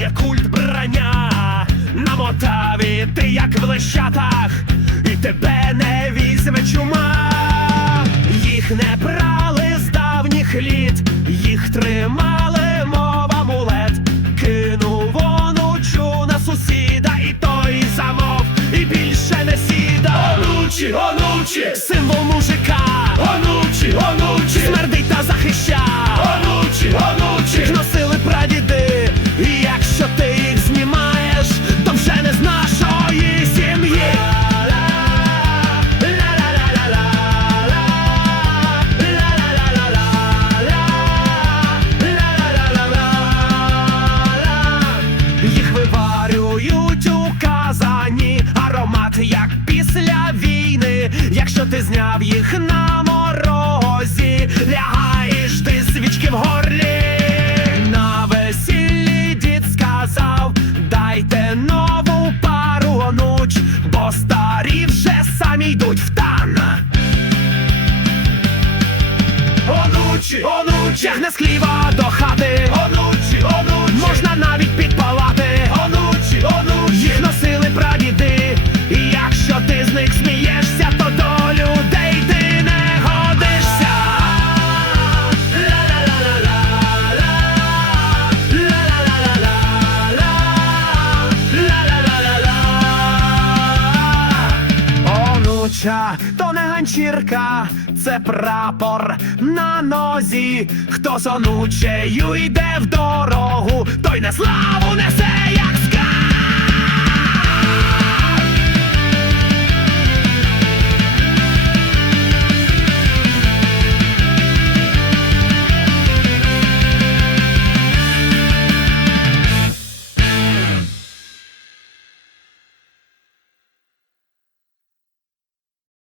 є культ брання, на мотаві ти як в лещатах, і тебе не візьме чума, їх не брали з давніх літ, їх тримали, мова мулет, кинув онучу на сусіда, і той замов, і більше не сіда. Онучі, онучі, символ мужика, онучі, онучі, смердить та захищає. Виварюють у казані, аромат як після війни. Якщо ти зняв їх на морозі, лягаєш ти свічки в горлі. На весіллі дід сказав: дайте нову пару онуч, бо старі вже самі йдуть в тан. Онучі, онучі, не з хліва до хати. Онучі, онучі, можна навіть Ла-ла-ла-ла-ла. То не ганчірка, це прапор на нозі. Хто сонучею онучею йде в дорогу, той не славу несе,